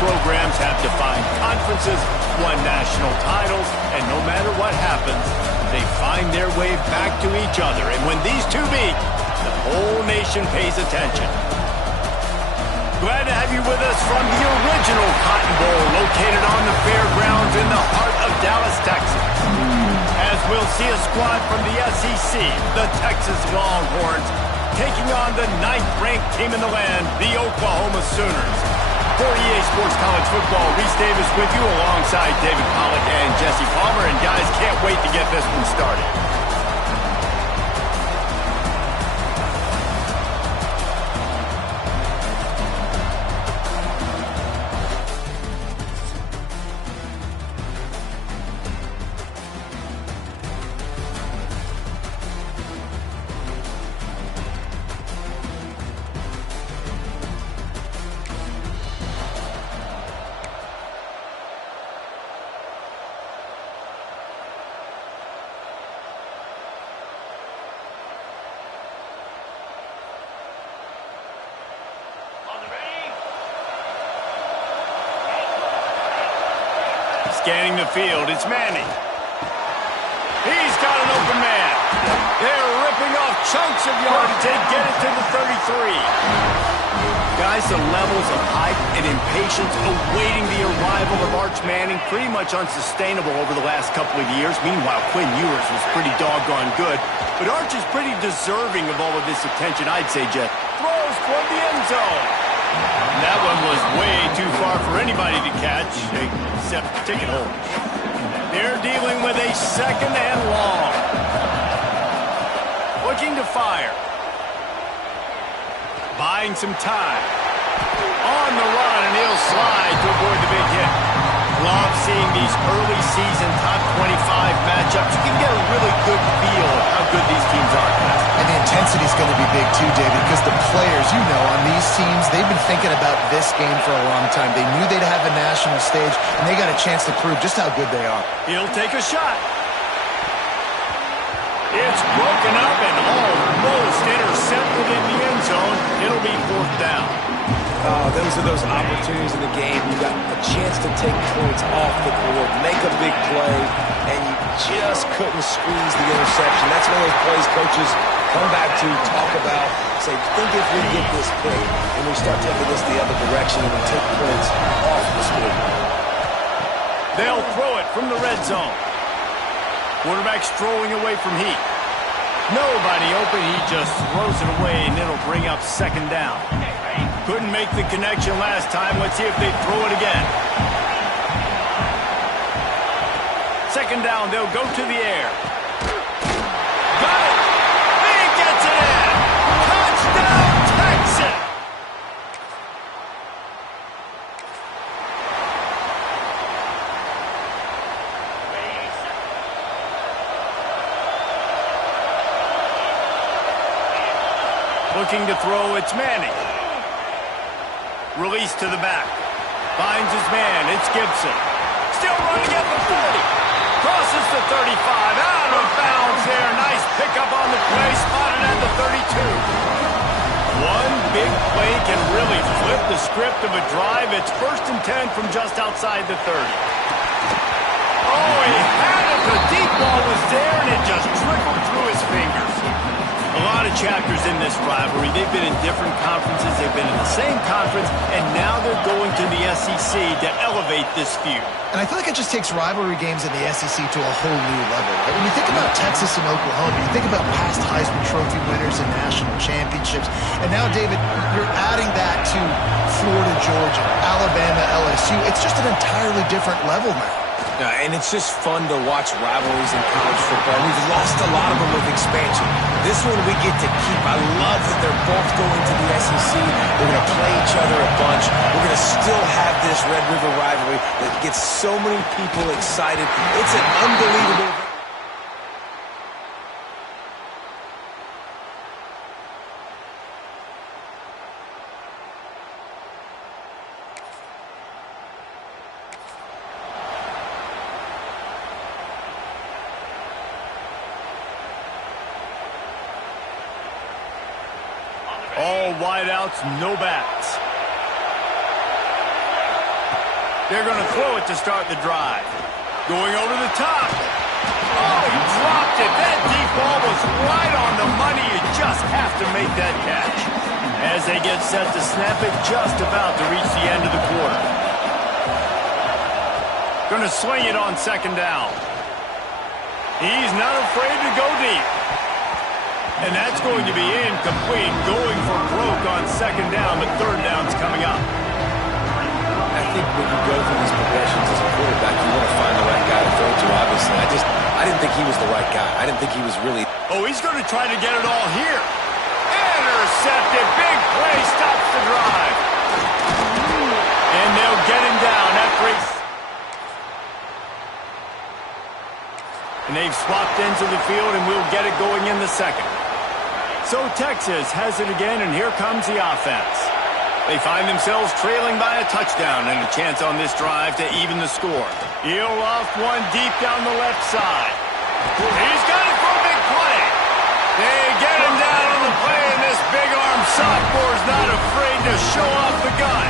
programs have defined conferences, won national titles, and no matter what happens, wave back to each other. And when these two meet, the whole nation pays attention. Glad to have you with us from the original Cotton Bowl, located on the fairgrounds in the heart of Dallas, Texas. As we'll see a squad from the SEC, the Texas Longhorns, taking on the 9th-ranked team in the land, the Oklahoma Sooners. For EA Sports College Football, Reese Davis with you alongside David Pollack and Jesse Palmer. And guys, can't wait to get this one started. Scanning the field, it's Manning. He's got an open man. They're ripping off chunks of yardage to get it to the 33. Guys, the levels of hype and impatience awaiting the arrival of Arch Manning pretty much unsustainable over the last couple of years. Meanwhile, Quinn Ewers was pretty doggone good. But Arch is pretty deserving of all of this attention, I'd say, Jet. Throws toward the end zone. That one was way too far for anybody to catch, except ticket holders. They're dealing with a second and long. Looking to fire. Buying some time. On the run, and he'll slide to avoid the big hit. Love seeing these early season top 25 matchups. You can get a really good feel of how good these teams are. And the intensity is going to be big too, David, because the players, you know, on these teams, they've been thinking about this game for a long time. They knew they'd have a national stage, and they got a chance to prove just how good they are. He'll take a shot. It's broken up and almost intercepted in the end zone. It'll be 4th down. Those are those opportunities in the game. You got a chance to take points off the board, make a big play, and you just couldn't squeeze the interception. That's one of those plays coaches come back to talk about, say, think if we get this pick and we start taking this the other direction and we take points off the score. They'll throw it from the red zone. Quarterback strolling away from heat. Nobody open. He just throws it away, and it'll bring up 2nd down. Couldn't make the connection last time. Let's see if they throw it again. 2nd down, they'll go to the air. Got it! He gets it in! Touchdown, Texas! Looking to throw, it's Manning. Release to the back. Finds his man, it's Gibson. Still running at the 40. Crosses the 35. Out of bounds there. Nice pickup on the play. Spotted at the 32. One big play can really flip the script of a drive. It's 1st and 10 from just outside the 30. Oh, he had it. The deep ball was there, and it just trickled through his fingers. A lot of chapters in this rivalry. They've been in different conferences. They've been in the same conference, and now they're going to the SEC to elevate this feud. And I feel like it just takes rivalry games in the SEC to a whole new level. Right? When you think about Texas and Oklahoma, you think about past Heisman Trophy winners and national championships. And now, David, you're adding that to Florida, Georgia, Alabama, LSU. It's just an entirely different level now. And it's just fun to watch rivalries in college football. We've lost a lot of them with expansion. This one we get to keep. I love that they're both going to the SEC. We're going to play each other a bunch. We're going to still have this Red River rivalry that gets so many people excited. It's an unbelievable... All wideouts, no backs. They're going to throw it to start the drive. Going over the top. Oh, he dropped it. That deep to make that catch. As they get set to snap it, just about to reach the end of the quarter. Going to swing it on second down. He's not afraid to go deep. And that's going to be incomplete, going for broke on second down, but third down's coming up. I think when you go through these progressions as a quarterback, you want to find the right guy to throw to, obviously. I didn't think he was the right guy. I didn't think he was really... Oh, he's going to try to get it all here. Intercepted. Big play stops the drive. And they'll get him down after he's... And they've swapped ends of the field, and we'll get it going in the second. So Texas has it again, and here comes the offense. They find themselves trailing by a touchdown and a chance on this drive to even the score. He'll off one deep down the left side. He's got it for a big play. They get him down on the play, and this big-arm sophomore's not afraid to show off the gun.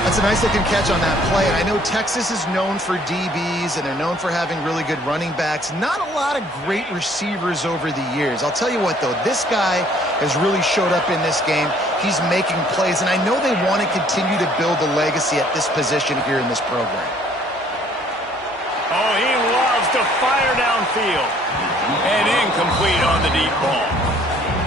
That's a nice-looking catch on that play, and I know Texas is known for DBs, and they're known for having really good running backs. Not a lot of great receivers over the years. I'll tell you what, though, this guy has really showed up in this game. He's making plays, and I know they want to continue to build a legacy at this position here in this program. Oh, he loves to fire downfield. And incomplete on the deep ball.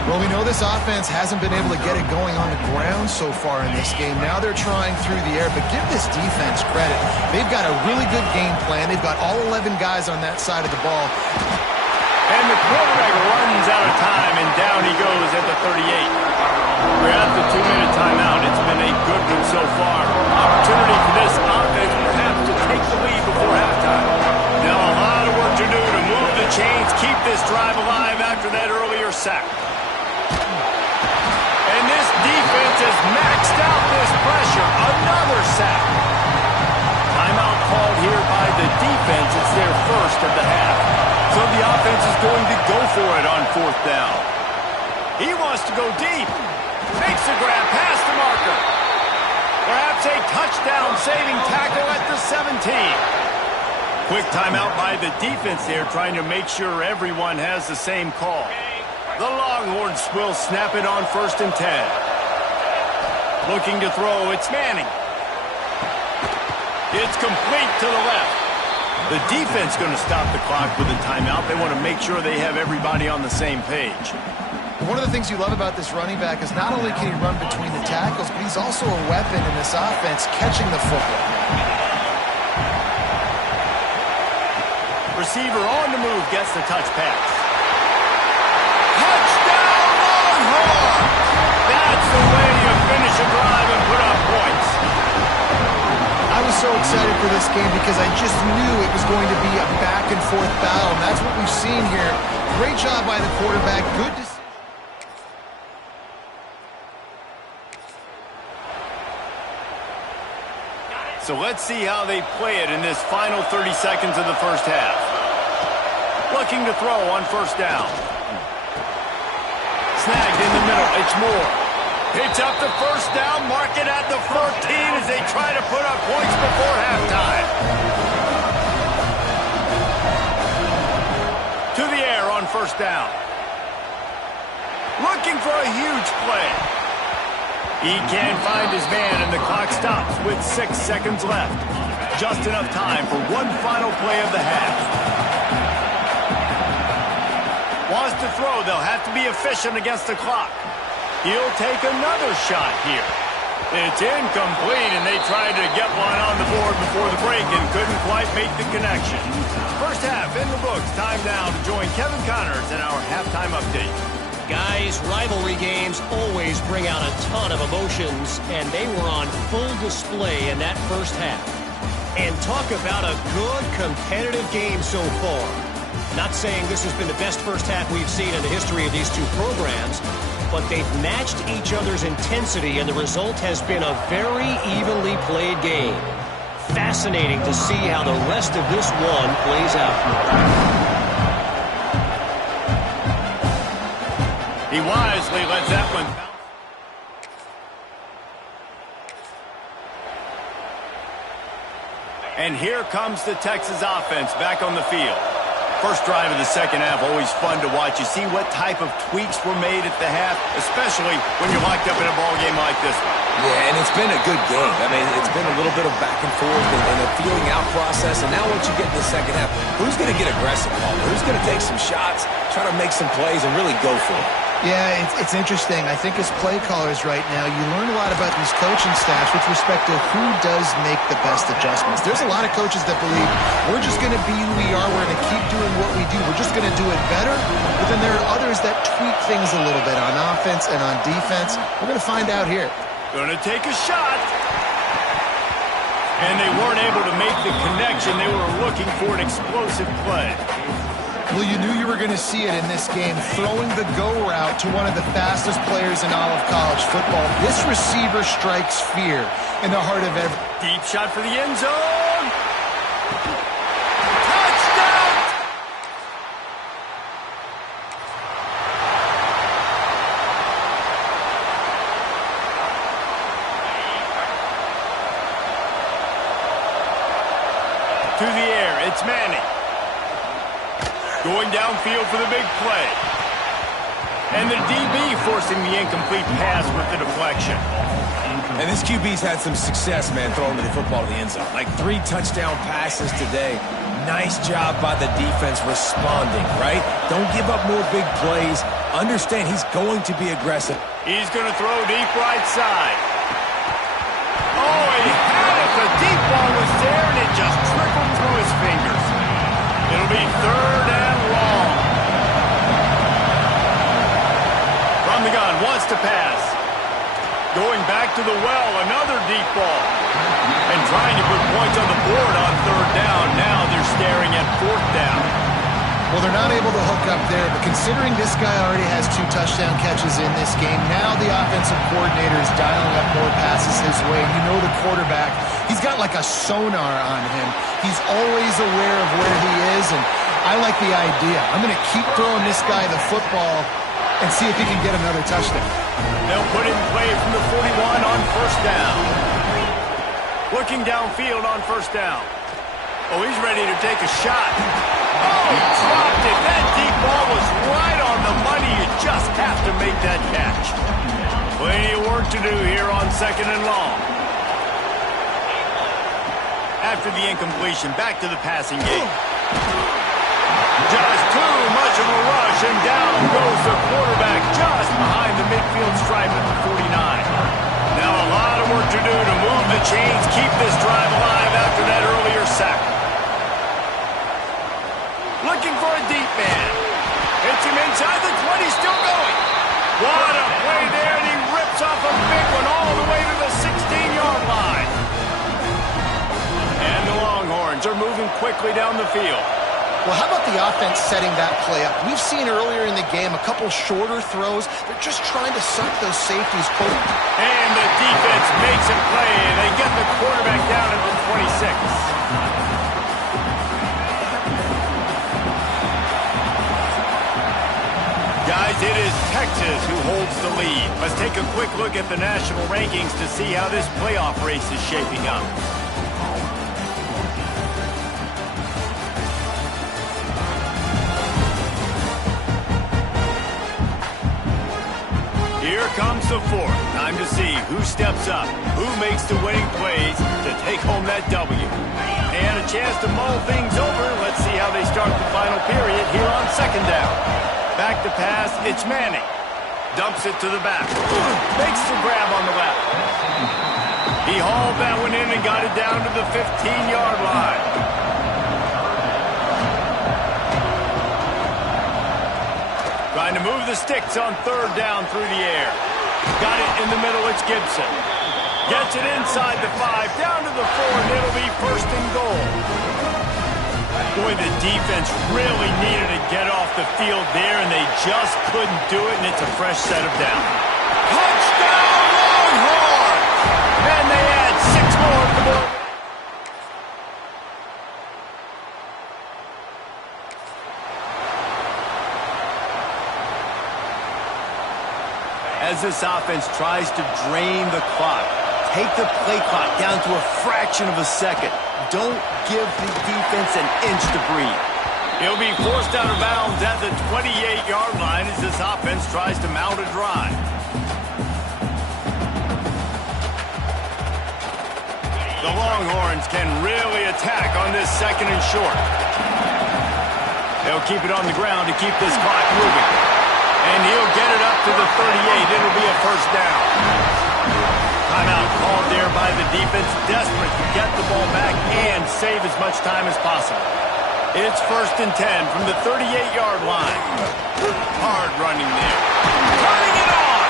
Well, we know this offense hasn't been able to get it going on the ground so far in this game. Now they're trying through the air, but give this defense credit. They've got a really good game plan. They've got all 11 guys on that side of the ball. And the quarterback runs out of time, and down he goes at the 38. We're at the 2-minute timeout. It's been a good one so far. Opportunity for this offense perhaps to take the lead before halftime. Now a lot of work to do to move the chains, keep this drive alive after that earlier sack. And this defense has maxed out this pressure. Another sack. Timeout called here by the defense. It's their first of the half. So the offense is going to go for it on fourth down. He wants to go deep. Makes the grab past the marker. Perhaps a touchdown-saving tackle at the 17. Quick timeout by the defense there, trying to make sure everyone has the same call. The Longhorns will snap it on 1st and 10. Looking to throw, it's Manning. It's complete to the left. The defense going to stop the clock with a timeout. They want to make sure they have everybody on the same page. One of the things you love about this running back is not only can he run between the tackles, but he's also a weapon in this offense catching the football. Receiver on the move gets the touch pass. Touchdown Longhorns! That's the way you finish a drive and put up points. I was so excited for this game because I just knew it was going to be a back-and-forth battle, and that's what we've seen here. Great job by the quarterback. Good to see. So let's see how they play it in this final 30 seconds of the first half. Looking to throw on 1st down. Snagged in the middle. It's Moore. Hits up the 1st down. Mark it at the 14 as they try to put up points before halftime. To the air on 1st down. Looking for a huge play. He can't find his man, and the clock stops with 6 seconds left. Just enough time for one final play of the half. Wants to throw. They'll have to be efficient against the clock. He'll take another shot here. It's incomplete, and they tried to get one on the board before the break and couldn't quite make the connection. First half in the books. Time now to join Kevin Connors in our halftime update. Guys, rivalry games always bring out a ton of emotions, and they were on full display in that first half. And talk about a good competitive game so far. Not saying this has been the best first half we've seen in the history of these two programs, but they've matched each other's intensity, and the result has been a very evenly played game. Fascinating to see how the rest of this one plays out. He wisely lets that one bounce. And here comes the Texas offense back on the field. First drive of the second half, always fun to watch. You see what type of tweaks were made at the half, especially when you're locked up in a ball game like this one. Yeah, and it's been a good game. I mean, it's been a little bit of back and forth and a feeling out process. And now once you get in the second half, who's going to get aggressive, Paul? Who's going to take some shots, try to make some plays, and really go for it? Yeah, it's interesting. I think as play callers right now, you learn a lot about these coaching staffs with respect to who does make the best adjustments. There's a lot of coaches that believe we're just going to be who we are. We're going to keep doing what we do. We're just going to do it better. But then there are others that tweak things a little bit on offense and on defense. We're going to find out here. Going to take a shot. And they weren't able to make the connection. They were looking for an explosive play. Well, you knew you were going to see it in this game, throwing the go route to one of the fastest players in all of college football. This receiver strikes fear in the heart of every... Deep shot for the end zone. Touchdown! To the air, it's Manning. Going downfield for the big play. And the DB forcing the incomplete pass with the deflection. And this QB's had some success, man, throwing the football to the end zone. Like 3 touchdown passes today. Nice job by the defense responding, right? Don't give up more big plays. Understand he's going to be aggressive. He's going to throw deep right side. Oh, he had it. The deep ball was there, and it just trickled through his fingers. It'll be 3rd and long. From the gun, wants to pass. Going back to the well, another deep ball. And trying to put points on the board on 3rd down. Now they're staring at 4th down. Well, they're not able to hook up there, but considering this guy already has 2 touchdown catches in this game, now the offensive coordinator is dialing up more passes his way. You know the quarterback, he's got like a sonar on him. He's always aware of where he is, and I like the idea. I'm going to keep throwing this guy the football and see if he can get another touchdown. They'll put in play from the 41 on 1st down. Looking downfield on 1st down. Oh, he's ready to take a shot. Oh, he dropped it. That deep ball was right on the money. You just have to make that catch. Plenty of work to do here on 2nd and long. After the incompletion, back to the passing game. Just too much of a rush, and down goes the quarterback just behind the midfield stripe at the 49. Now a lot of work to do to move the chains, keep this drive alive after that earlier sack. Looking for a deep man. Hits him inside the 20, still going. What a play there, and he rips off a big one all the way to the 16-yard line. And the Longhorns are moving quickly down the field. Well, how about the offense setting that play up? We've seen earlier in the game a couple shorter throws. They're just trying to suck those safeties close. And the defense makes a play, and they get the quarterback down at the 26. Guys, it is Texas who holds the lead. Let's take a quick look at the national rankings to see how this playoff race is shaping up. Here comes the 4th. Time to see who steps up, who makes the winning plays to take home that W. And a chance to mull things over. Let's see how they start the final period here on 2nd down. Back to pass, it's Manning. Dumps it to the back. Makes the grab on the left. He hauled that one in and got it down to the 15-yard line. Trying to move the sticks on 3rd down through the air. Got it in the middle, it's Gibson. Gets it inside the 5, down to the 4, and it'll be 1st and goal. Boy, the defense really needed to get off the field there, and they just couldn't do it, and it's a fresh set of downs. Touchdown, Longhorns! And they add 6 more to the board. As this offense tries to drain the clock, take the play clock down to a fraction of a second. Don't give the defense an inch to breathe. He'll be forced out of bounds at the 28-yard line as this offense tries to mount a drive. The Longhorns can really attack on this 2nd and short. They'll keep it on the ground to keep this clock moving. And he'll get it up to the 38. It'll be a first down. Timeout called there by the defense, desperate to get the ball back and save as much time as possible. It's 1st and 10 from the 38-yard line. Hard running there. Turning it on!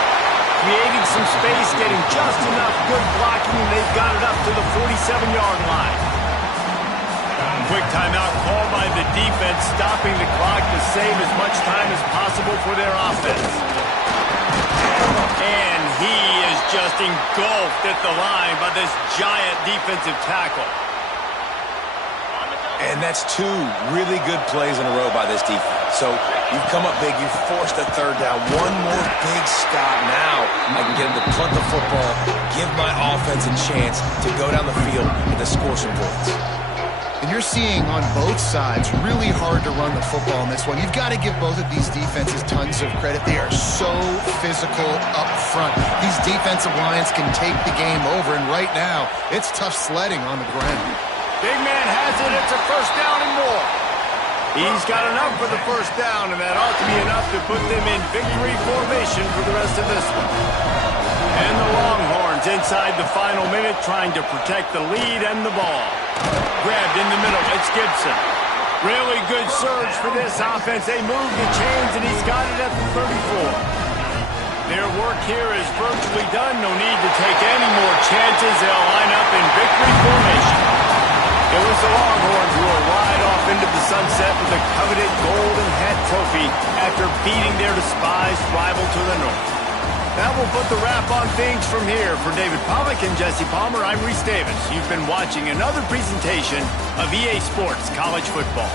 Creating some space, getting just enough good blocking, and they've got it up to the 47-yard line. Quick timeout called by the defense, stopping the clock to save as much time as possible for their offense. And he is just engulfed at the line by this giant defensive tackle. And that's 2 really good plays in a row by this defense. So you've come up big, you've forced a 3rd down. One more big stop. Now I can get him to punt the football, give my offense a chance to go down the field and to score some points. And you're seeing on both sides really hard to run the football in this one. You've got to give both of these defenses tons of credit. They are so physical up front. These defensive lines can take the game over, and right now it's tough sledding on the ground. Big man has it. It's a first down and more. He's got enough for the first down, and that ought to be enough to put them in victory formation for the rest of this one. And the Longhorns inside the final minute trying to protect the lead and the ball. Grabbed in the middle. It's Gibson. Really good surge for this offense. They move the chains, and he's got it at the 34. Their work here is virtually done. No need to take any more chances. They'll line up in victory formation. It was the Longhorns who will ride off into the sunset with the coveted Golden Hat Trophy after beating their despised rival to the north. That will put the wrap on things from here. For David Pollack and Jesse Palmer, I'm Reese Davis. You've been watching another presentation of EA Sports College Football.